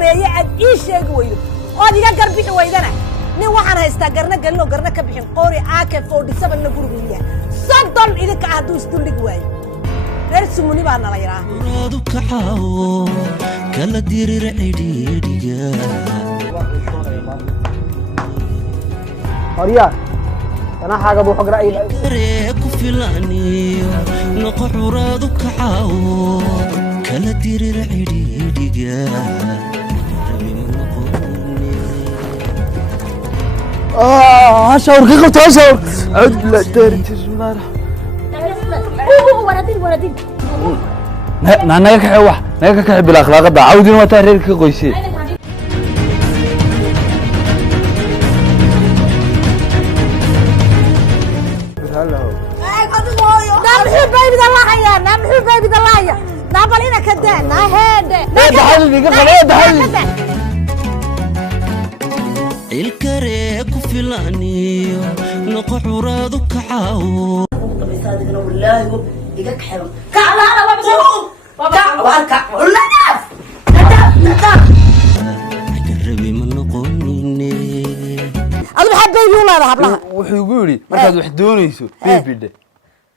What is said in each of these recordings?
sameeyay aad ii sheegi weydo oo adiga garbixi weydana nin waxaan haystaa garna galno garna ka bixin qori AK47 na guriga sadon idinka haduu isdullig waayo reersumuni baa nala yaraa radu kacawo kala dirir ciidiga horiya ana xaga buu xograa ay ku filaniyo noqo radu kacawo kala dirir ciidiga شاور كيف تشاور عد لا دارت الزمار ولدين انا كحوح انا كحب الاخلاق دا عاودين ما تاريخ قويسي هلا نحب الله يا نحب الله يا نابلينا كدا نهد ده حبيبي قفل ده حبيبي الكريك فلاني نقح رادو كعاو مثالنا والله يقك حلو كعلا انا وابسوق واركع ولا ناف ندف قربي من نقونيني انا بحب بيبي ولا هبلها wuxuu ugu yiri markaad wax doonayso baby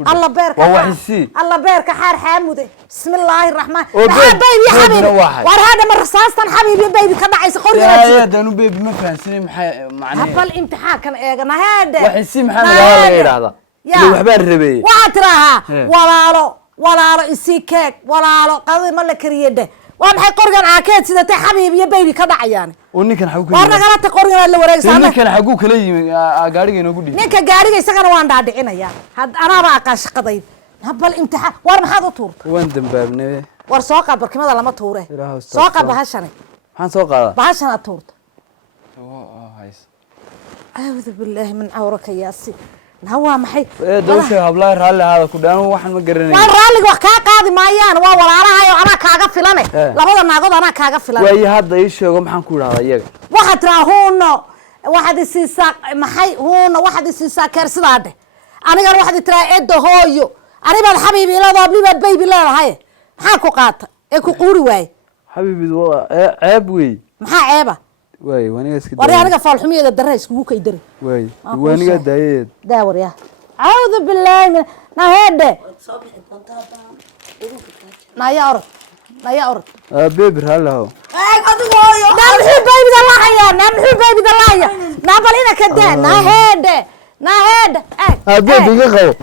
الله بارك الله بارك حار حاموده بسم الله الرحمن بيبي حبيبي وهذا من رصاصتان حبيبي بيبي كدعيس قوري يا دانو بيبي ما فهمسني معناه هبل امتحان كان ايغنا هذا وحسي محمد لا يراهدا لو waxbaan rabay waatiraha walaalo isi keek walaalo qadi ma la kariyade waa maxay qorgan aakeed sida tay xabiib iyo beybi ka dhacayaan oo ninkan xagu war naga ta qorgan la wareegsan ninkan xagu kala yimi gaariga inoo gudhi ninka gaariga isagana waan dhaadhicinaya had anaaba aqaash qaday habal imtixaan war maxaad u tuurtay waan dambaabnay war soo qaad barkimada lama tuure soo qaad bahashane maxaan soo qaadaa bahashana tuurtay hays أعوذ بالله من عورك يا سي هو محي دوشة هبلا رالي هذا كدان واحد ما قرني وان رالي وحكا قاضي مايان waa walaalahay ana kaaga filanay labada naagood ana kaaga filanay way hadda ii sheego maxaan ku raada iyaga waxa tiraahuuno waxaad isiisaa maxay huuno waxaad isiisaa keersidaade aniga waxaad tiraa eedo hooyo aniga xabiibi ilaadoo blibaad baby leedahay maxaa ku qaata ee ku quuri waay xabiibi waa ceeb wey maxaa ceeba way waniga iska wari aniga faalxumiyada darray iskugu kaydari way waniga daayad daawar ya أعوذ بالله من نهدى نايا أرد نايا أرد بيبر هلا هو نعم حب بيبي الله يا نعم حب بيبي الله يا نابلينا كده نهدى نهدى بيبي يقهو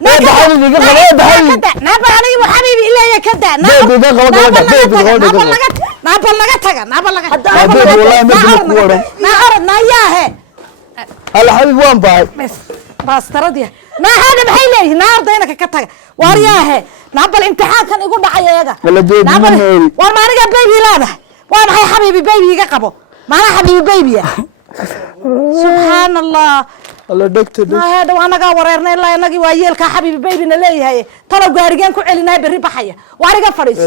ده حبيبي يقهو ده حبيبي نابل أنا يبغى حبيبي إلا يا كده بيبي يقهو بيبي يقهو نابل لقى نابل لقى بيبي والله ما بيقهو نعرض نايا هي هلا حبيبي وين باي بس تردي ما هذا بحيله نار دينك كتاga wariyaahe nabal imtixaankan igu dhacay ayaga wala deebi war ma aniga baby laadahay waa maxay xabiibi baby iga qabo maana xabiibi baby subhanallah alla doctor ma hada anaga wareernay ilaa anagi waa yeelka xabiibi baby na leeyahay talo gaarigan ku celinay bari baxaya wariga fadhiis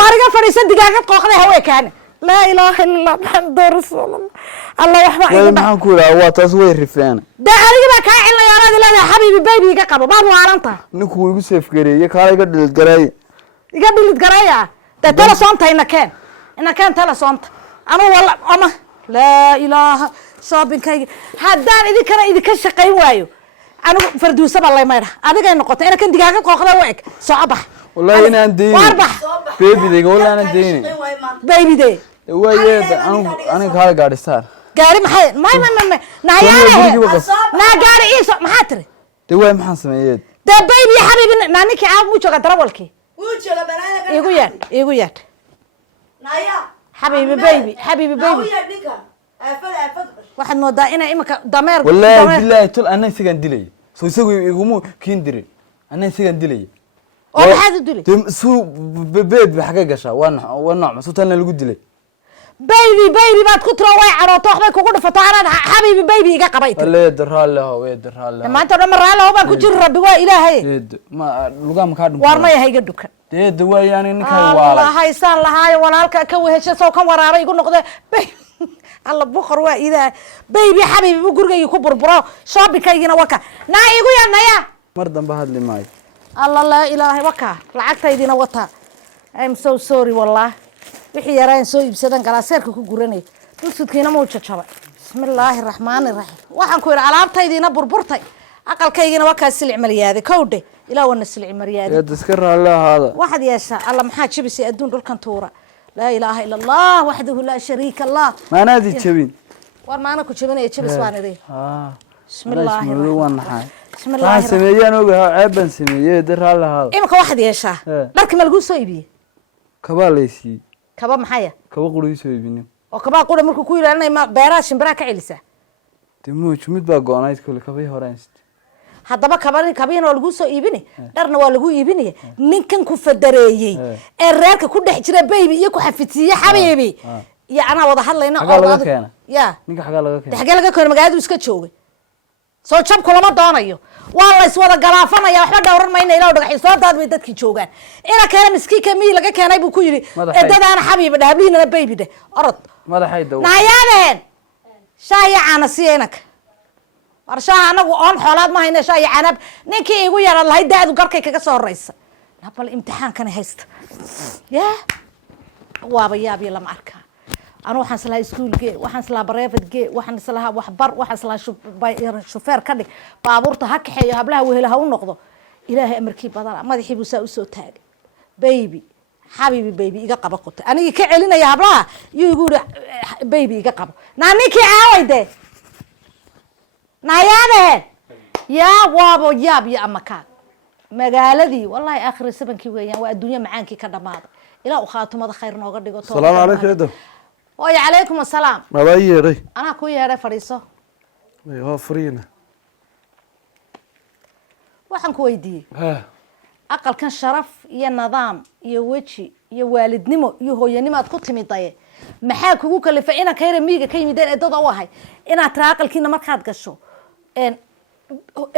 wariga fadhiisan digaaga qooqday hawee kaan la ilaaha illa muhammad rasuulullah الله يحفظك وين معهم كولا هو تصوير رفيان ده أنا بقى كاين لا يراد لا حبيبي بيبي يقبل ما هو عرنته نكو يوسف قري يكاله يقدر القرايه يقدر القرايه ده ترى صمت هنا كان ترى صمت أنا والله أما لا إله صابين كاي هدان إذا كان شقي وايو أنا فردوس الله ما يرح أنا جاي نقطة أنا كنت جاي قاقلا وعك صعبة والله أنا عندي واربح بيبي ده يقول أنا عندي بيبي ده هو أنا كهذا قاعد يصير قاري محي ما نعيانه نا قاري إيش محاتري توي محسن يد ده بيبي يا حبيبي نانيك عاب مو شغل ترابلكي يقول نايا حبيبي بيبي واحد مودا إنا إمك دمر والله بالله تقول أنا سجن دلي سو يسوي يقوموا كين أنا سجن دلي أو هذا دلي سو بيبي حاجة قشة ونوع سو تلنا اللي دلي بيبي ما تكتر واي عروتو خبيك وقول فتانا حبيبي بيبي إيجا قبيت الله يدرها له ما أنت لما رأى له ما كجر ربي واي إلهي يد ما لقام كادم وارما يهيج الدكان يد واي يعني نكاي والا الله هاي سان لهاي ولا هالك كوي هش سو كم ورا يقول نقطة الله بخر واي إذا بيبي حبيبي بقول جاي يكبر برا شابي كيجينا وكا نا يقول يا نايا مردم بهاد لي ماي الله لا إله وكا لعكت يدينا وتا I'm so sorry والله wixii yaraan soo iibsadan galaaseerka ku guranay busudkiina muu jajabay bismillaahi raxmaani raxiim waxaan ku yidhi alaabtaydiina burburtay aqalkaygiina waa kaa silic maryaade kowdhe ilaa wana silic maryaade يا تذكر على هذا waxaad yeeshaa alla maxaa jibisay adduun dhulkan tuura laa ilaaha ila allah waxdahu laa shariika allah ما نادي تشبين war maana ku jabinaya jibis waan idhi بسم الله الرحمن الرحيم بسم الله الرحمن سميان اوغا عيبان سميه در على هذا imika waxaad yeeshaa dharkii ma lagu soo iibiyey كبا ليسي kaba maxaya كبا قري سو يبين oo kabaa qura markuu ku ilaalinay ma beeraha shimbiraha ka celisa تمو جمد با غونايد كل كبي هورانست haddaba kabiina waa lagu soo iibini dharna waa lagu iibinaya ninkan ku fadareeyey ee reerka ku dhex jira baby iyo ku xafidsiye xabiibi iyo anaa wada hadlayna ya ninka xagaa laga keenay xagaa laga keenay magaaladu iska joogay soo jab kulama doonayo waa la iswada galaafanaya waxba dhawran mayna ilaa dhagaxay soo daad bay dadkii joogaan ina kale miskiinka mii laga keenay buu ku yiri edadaana xabiibi dhabliina baby de orod madaxay daw naayadeen shaaya ana siinaka warshaha anagu oon xoolaad ma hayna shaaya canab ninkii igu yaran lahayd daadu garkay kaga soo horeysa nabal imtixaankani haysta ya waaba yaabiya lama arkaa anu waxaan islahaa iskuulgee waxaan islahaa bareefadgee waxaan islahaa waxbar waxaan islahaa shufeer ka dhig baabuurta ha kaxeeyo hablaha wehela ha u noqdo ilaahay amarkii badana madaxii buu saa usoo taagay baby xabiibi baby iga qaba qotay anigii ka celinaya hablaha yuu igu yidhi baby iga qabo naa ninkii aaway dee nayaadeen yaa waabo yaab iyo amakaa magaaladii wallahi aakhiri sabankii weeyaan waa adduunyo macaankii ka dhamaaday ilaa u khaatumada khayr nooga dhigo السلام عليكم يا دم way calaykum assalaam ما بايري anaa ku yeedhay fadhiiso هو فرينا waxaan ku weydiiyey ها aqalkan sharaf iyo nidaam iyo weji iyo waalidnimo iyo hooyanimo aad ku timidaye maxaa kugu kalifay inaad ka yara miyiga ka yimideen eedada u ahay inaad tiraa aqalkiina markaad gasho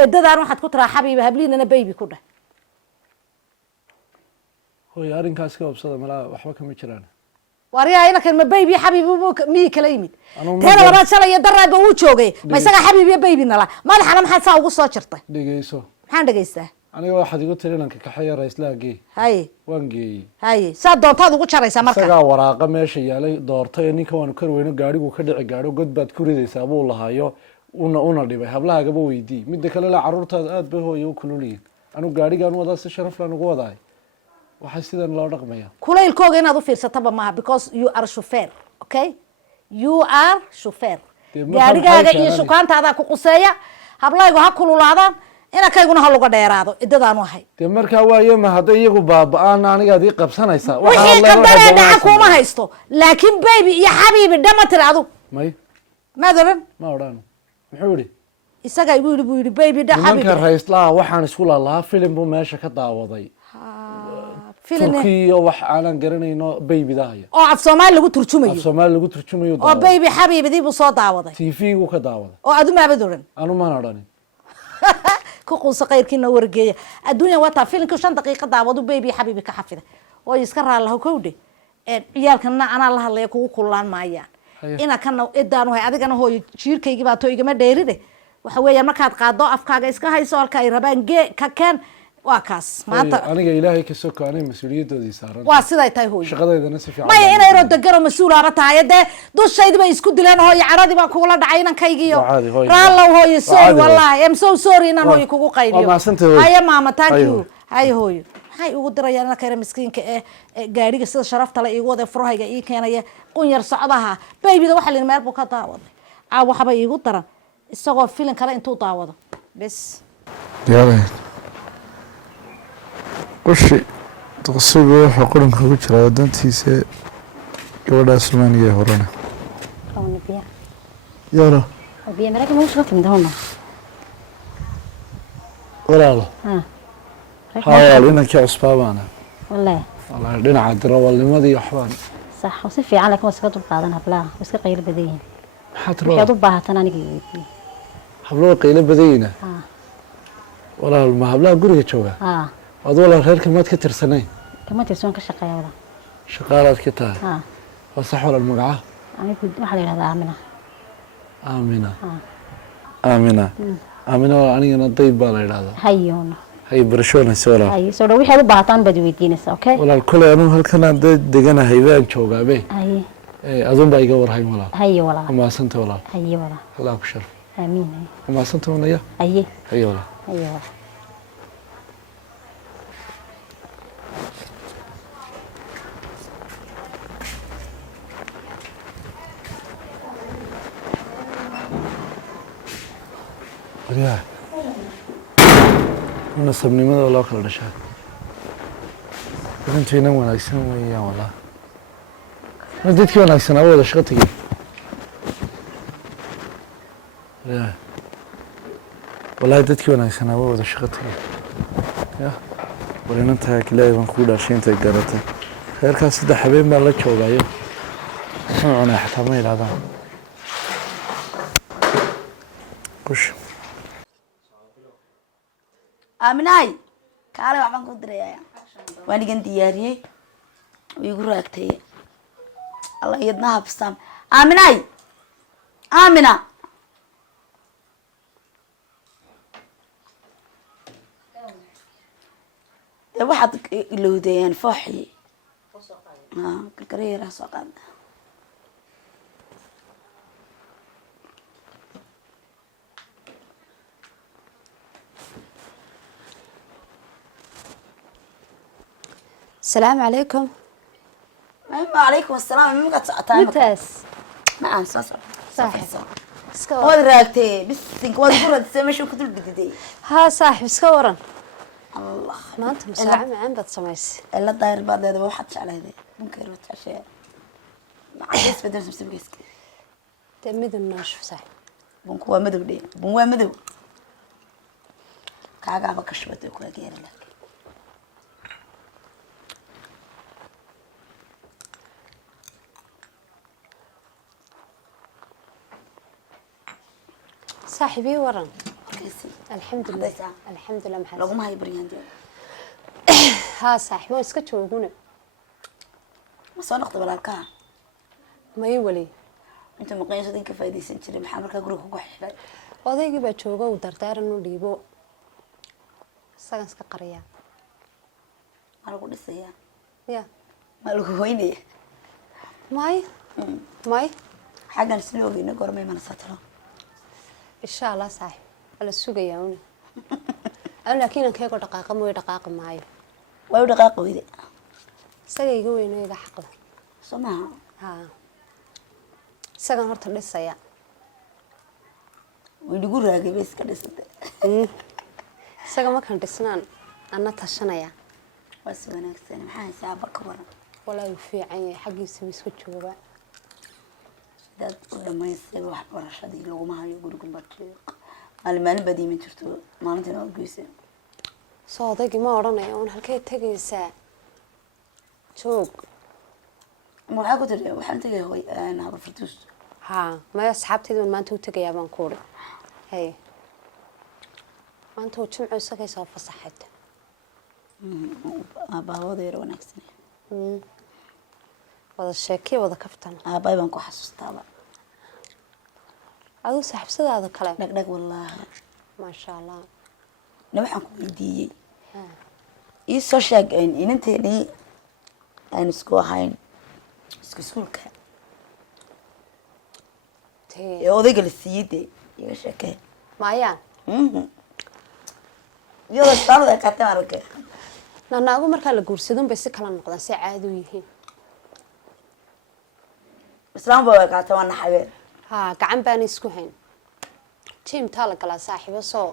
eedadaan waxaad ku tiraa xabiiba habliinana baby ku dheh hooy arrinkaas ka hobsada malaa waxba kama jiraan waryaa inakan ma baby xabiib miyi kala yimid teena labaad shalay iyo daraadba uu joogay ma isaga xabiib iyo baby nala madaxana maxaad saa ugu soo jirtay dhegeyso maxaan dhegaystaa aniga waxaad igu tiri inanka kaxeeya raislaagee haye waan geeyey haye saa doontaad ugu jaraysaa marka isagaa waraaqa meesha yaalay doortay ninka waanu kar weyno gaadhigu ka dhici gaadho god baad ku ridaysaa buu lahaayo una dhibay hablahaagaba weydii midda kale la caruurtaada aad bay hooya u kululyihin anigu gaadhigaan wadaa si sharaf lan ugu wadaay waxaa sidan loo dhaqmaya kulaylkooga inaad u fiirsataba maaha because you are chauffeur okay you are chauffeur gaadhigaaga iyo shukaantaadaa ku quseeya hablaygu ha kululaadaan inakayguna ha luga dheeraado idadaanu ahay dee markaa waaye ma hadday iyagu baaba-aan anigaad ii qabsanaysaa wixii qadaree dhaca kuma haysto laakiin baby iyo xabiibi dhama tiri adu may maad odhan ma odhan muxuu ihi isagaa igu yidhi buu yidhi baby dha xabiibi nimanka raislaha waxaan isku lalahaa filim buu meesha ka daawaday turki iyo wax aanan garanayno baybidahaya oo af soomaali lagu turjumayo af soomaali lagu turjumayo oo baby xabiibidii buu soo daawaday tv-gu ka daawaday oo adu maabad odhan anu maan odhanin ku quusa qayrkiina wargeeya adduunya wataa filimka 5 daqiiqo daawadu baby xabiibi ka xafida oo iska raalaha kowdhe ciyaalkana anaa la hadlaya kugu kullaan maayaan ina kana idaan wahay adigana hooyo jiirkaygii baa too igama dheeride waxa weeyaan markaad qaado afkaaga iska hayso halka ay rabaan ka keen waa kaas maanta aniga ilaahay ka soo kaanay mas'uuliyadoodii saaran waa siday tahay hooyo shaqadeedana si fiican maya inay ro degaro mas'uulaaba tahay dee dushaydi bay isku dileen hooyo caradii baa kugula dhacay inankaygiyo raalow hooyo sorry wallahi I'm so sorry inaan hooyo kugu qayliyo haya maama thank you haya hooyo maxay ugu dirayaan inaka yara miskiinka ee gaadhiga sida sharafta la iigu wada furahayga ii keenaya qunyar socdaha baybida waxa la meel buu ka daawaday waxba iigu daran isagoo filim kale intuu daawado bes yaalay qoshi taqsigu waxa qoranka ku jira dantiisa gabadha Soomaaliya horana yala biya maraka ma soo timid hono walaalo haal inanka cusbaabana wallahi dhinaca darawalnimadii waxbaan صح وصف في عالك واسكا دب قادن hablaha iska qayl badayeen maxaa tiro waxaad u baahataan aniga hablo qayl badayna walaal ma hablaha guriga jooga wad walaal reerka maad ka tirsanay kama tirsan ka shaqeeyada shaqaalaad ka tahay waa sax walaal magaca anigu waxa la yiraahdaa Amina Amina Amina anigana dayb baa la yiraahdaa hayoona hay barashoonaysa walaal haye soo dhaw wixii aad u baahataan baad weydiinaysaa okay walaal kole anuu halkan aan deganahay baan joogaabe haye adun baa iga warhayn walaal haye walaal maasanta walaal haye walaal Allah ku sharf amiin maasanta wanaya haye haye walaal haye walaal waliyaa nasabnimada loo kala dhashaa intiina wanaagsan weeyaan walaa ma dadkii wanaagsanaa wada shaqo tegey wallaahi dadkii wanaagsanaa wada shaqo tegey ya warinantaa ilaahay baan kuu dhaarshay intay garatay reerkaas 3 habeen baan la joogaayo cunaa xataa ma yidhahdaan kush aaminaay kaale waxbaan ku dirayaa waan igan diyaariyey igu raagtay alla iyadna habsam aaminaay aamina waxaad ilowdeen fooxi kalkareera soo qaada السلام عليكم. وعليكم السلام. مين قد سأتاني؟ ممتاز. نعم صح. صح. ودراكتي بس ود برد سمش وكتب بدي. ها صاحب سكورن. الله. ما أنت مساعد معين بتصميس. إلا داير بعد هذا واحد على هذا ممكن يروح عشان. ما عنديش بدرس مسوي كذا. تمدو الناشف صح. بنكوا مدو دي. بنكوا مدو. كعجة بكشفته كل غير لك. صاحبي ورن كيسي الحمد لله الحمد لله محسن لو ما هي بريان دي ها صاحبي اسكا جوجونه ما soo noqdo walaalka ma ii wali inta maqayso dinka faa'iideysan jiray maxaa markaa guriga ku xidhay odaygii baa jooga uu dardaaran u dhiibo sagan iska qariya ma lagu dhisaya ya ma lagu hoynaya may xagan siloogeena gormay mana satro إن شاء الله صحيح على السوق ياوني أنا لكن أنا كيقول دقائق مو دقائق معي ويو دقائق ويدي سجى يجوي إنه إذا حقه سمعها ها سجى هرت لسه يا ويقول راجع بس كده سد سجى ما كان تسنان أنا تشنا يا بس أنا كسر محل سابق ورا ولا يفي عيني حقي يسوي سوتش وبا dad lama yisay wax barashadii lagu ma hayo guriga bartay maalin badii ma jirto maalintii oo geysay soo odaygi ma oranayo on halkay tagaysaa joog ma waxa ku tiri waxaan tagay hooy aan haba furtus ha ma asxaabtaydu maanta u tagayaa baan ku ori hay maanta jimco isagay soo fasaxad aabahooda yar wanaagsan wada sheekay wada kaftan aabay baan ku xasuustaaba aduu saaxiibsadaada kale dhagdhag wallahi ma sha Allah waxaan ku weydiiyay ii soo sheeg inanteedii aan isku ahayn iskuulka ee odayga la siiyay iga sheekay maayaan yada saarada ka tamarka naagu marka la guursadon bay si kala noqdaan si caadi u yihiin islaam baa ka tawana xabeen ha gacan baan isku hayn team tala kala saaxiibo soo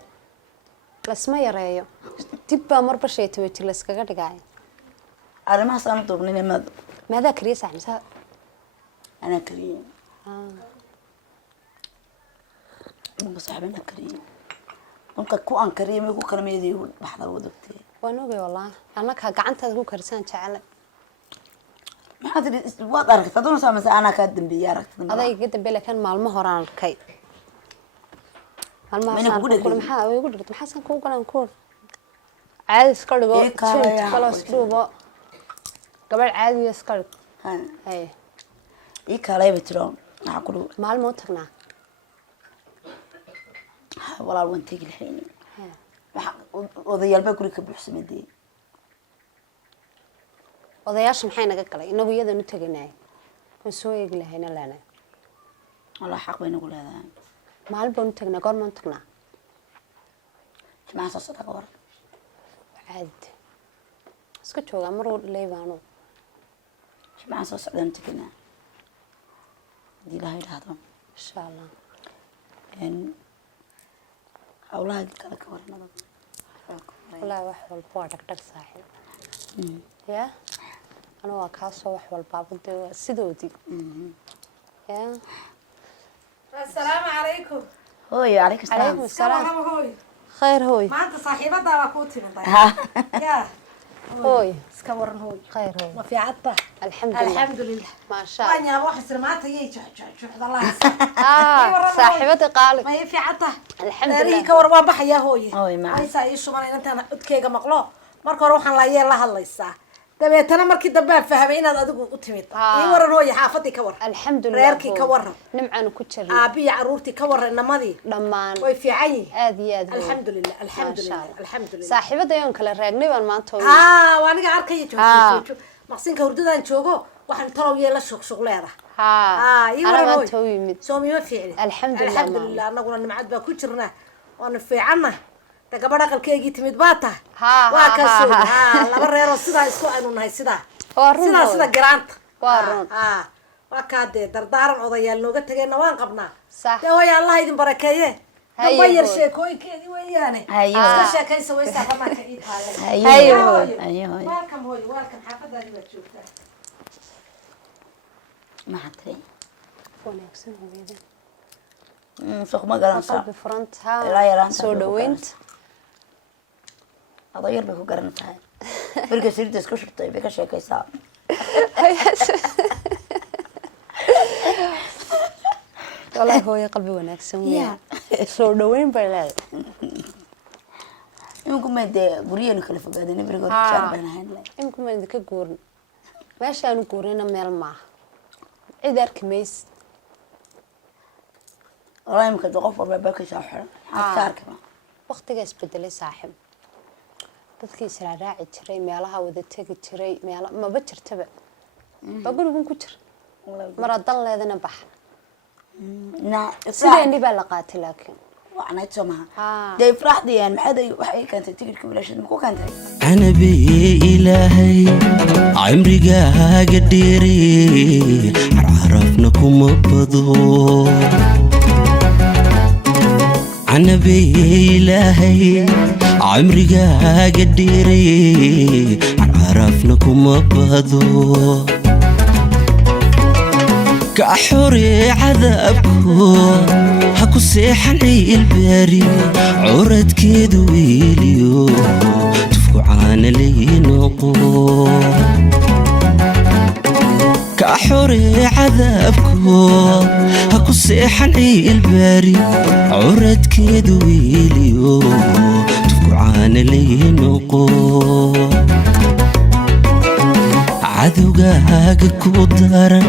lasma yareeyo dib baa marba sheeytay wajig la iskaga dhigay arrimaha saan doobnay maada kariye saaxiibsa ana kariye ma saaxiibana kariye marka ku aan kariye ma ku kalmeeday baxda wadagtay waan ogay wallahi annaka gacantaada ku karsan jecel ما أدري وات أركت أدون سامس أنا كادم بيارك هذا يقدم بلا كان مع المهران كي المهران كل محا ويقول محسن كوكل أنكور عادي سكربو خلاص دوبا قبل عادي سكرب هاي كلاي بترون أقوله مع الموتنا والله وانتي الحين odayaalbaa guri ka buuxsamadee odayaasha maxay naga galay inagu iyadan u tagaynay waan soo eegi lahayna laana walaa xaq bay nagu leedahay maalin baan u tagnaa goor maan tagnaa jimcaha soo socda ka war caadi iska joogaa mar uu dhalay baanu jimcaha soo socdaan tagnaa hadii ilaahay idhaahdo insha allah hawlaha kale ka waranada walaa wax walba waa dhagdhag saaxiib ya أنا وكاسو وحول بابد سيدودي يا السلام عليكم هوي عليك السلام عليكم السلام هوي خير هوي ما أنت صاحبتها وكوتي من يا هوي سكور هوي خير هوي ما في عطة الحمد لله الحمد لله ما شاء الله وأنا أروح السرمات هي شو الله صاحبتي قالت ما هي في عطة الحمد لله كور ما بحيا هوي هوي معك هاي سايش شو ما أنت أتكيج مقلو مركو روح الله يلا الله يسا dabeetana markii dambe aan fahmay inaad adigu u timid ii waran hooyo xaafadii ka war alxamdulillah reerkii ka waran nimcaan ku jiray aabiya caruurtii ka waran namadii dhamaan way fiican yihiin aad iyo aad alxamdulillah alxamdulillah alxamdulillah saaxiibadayoon kala raagnay baan maanta waa aniga arkay joogo maqsinka hurdadaan joogo waxaan talow yeela shuq leedahay ii waran hooyo soomiyo fiicni alxamdulillah anaguna nimcad baa ku jirnaa waana fiicanna gabadha qalkeegii timid baa tahay waa ka soo laba reer oo sidaa isku aynu nahay sidaa sida garaanta waa kaa dee dardaaran odayaal nooga tagayna waan qabnaa dee way allah idin barakeeye damba yar sheekooyinkeedii weeyaane iska sheekaysa waysaa banaanka ii taagan welcome hooyo welcome xaafadaadii baad joogtaa maxaa tiri wanaagsan hooyada suuq ma garanaysaa qalbi furanta soo dhaweynta هذا يربي هو قرن فهد برجع سيرت اسكو شرطي بك شيء كيسا والله هو قلبي وناكسن ويا سو دوين بلاد يمكن ما دي غريان كله فقادين برجع تشار بينها هلا يمكن ما دك غورن ماشي أنا غورنا ميل ما عيدار كميس والله يمكن تغفر بابك شاحر حتى كمان وقت جالس بدلي صاحب dadkii isla raaci jiray meelaha wada tagi jiray meel ma ba jirtaba bagulgun ku jir mar adan leedana bax sideen baa la qaatay laakiin waxna toomaha day faraxdiyaan maxay waxay kaantay tigirka wiilashada ku kaantay anabi ilaahay cimrigaaga dheeri arafna kuma bado anabi ilaahay cimrigaaga dheeri arafna kuma bado ka xore cadaabku ha ku seexan ilbaari curadkeedu wiiliyo tufku caana leeynoqo ka xore cadaabku ha ku seexan ilbaari curadkeedu wiiliyo tufku caana leeynoqo cadowgaaga ku daran